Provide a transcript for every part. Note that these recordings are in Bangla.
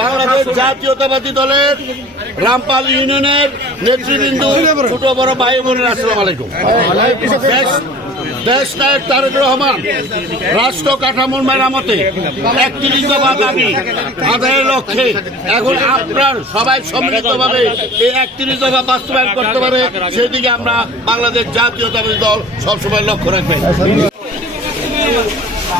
বাংলাদেশ জাতীয়তাবাদী দলের রামপাল ইউনিয়নের নেতৃবৃন্দ, ছোট বড় ভাই বোনের, আসসালাম আলাইকুম। দেশ নায়ক তারেক রহমান, রাষ্ট্র কাঠামোর মেরামতে একত্রিশ দাবি, আদায়ের লক্ষ্যে এখন আপনার সবাই সম্মিলিতভাবে এই একত্রিশ বাস্তবায়ন করতে পারে, সেদিকে আমরা বাংলাদেশ জাতীয়তাবাদী দল সবসময় লক্ষ্য রাখবে।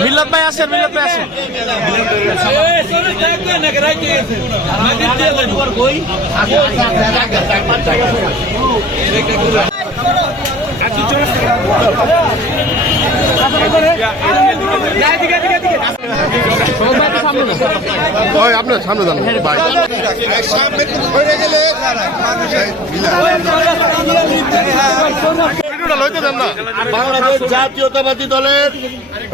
মিল্লত ভাই আসেন মিল্লত ভাই আসেন। আপনার সামনে জানো ভাই ভিডিওটা লইতে দেন না বাংলাদেশ জাতীয়তাবাদী দলের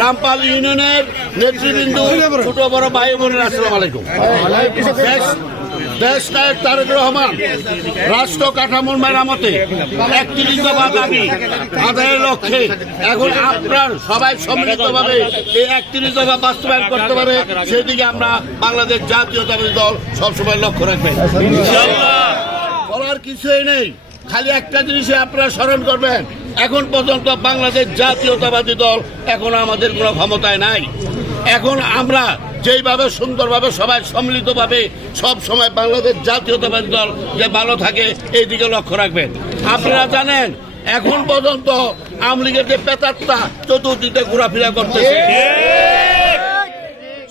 রামপাল ইউনিয়নের নেতৃবৃন্দ ছোট বড় ভাই বোনের আসসালাম আলাইকুম। দেশ নায়ক তারেক রহমান রাষ্ট্র কাঠামোর মেরামতে একত্রিশ দফা দাবি আদায়ের লক্ষ্যে। এখন আপনার সবাই সম্মিলিতভাবে এই একত্রিশ দফা বাস্তবায়ন করতে পারে সেদিকে আমরা বাংলাদেশ জাতীয়তাবাদী দল সবসময় লক্ষ্য রাখবে। বলার কিছুই নেই। খালি একটা জিনিসে আপনারা স্মরণ করবেন। এখন পর্যন্ত বাংলাদেশ জাতীয়তাবাদী দল এখন আমাদের কোনো ক্ষমতায় নাই। এখন আমরা যেইভাবে সুন্দরভাবে সবাই সম্মিলিতভাবে সব সময় বাংলাদেশ জাতীয়তাবাদী দল যে ভালো থাকে এই দিকে লক্ষ্য রাখবেন। আপনারা জানেন এখন পর্যন্ত আওয়ামী লীগের যে পেতাত্তা চতুর্দিকে ঘোরাফেরা করতেছে।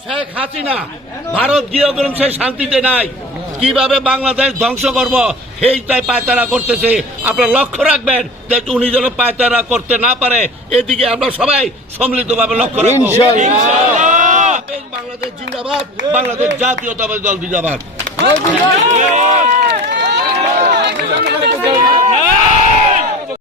শেখ হাসিনা ভারত গিয়ে সে শান্তিতে নাই। কীভাবে বাংলাদেশ ধ্বংস করব সেইটাই পায়তারা করতেছে। আপনারা লক্ষ্য রাখবেন যে উনি যেন পায়তারা করতে না পারে এদিকে আমরা সবাই সম্মিলিতভাবে লক্ষ্য রাখব। ইনশাআল্লাহ। বাংলাদেশ জিন্দাবাদ বাংলাদেশ জাতীয়তাবাদী দল জিন্দাবাদ।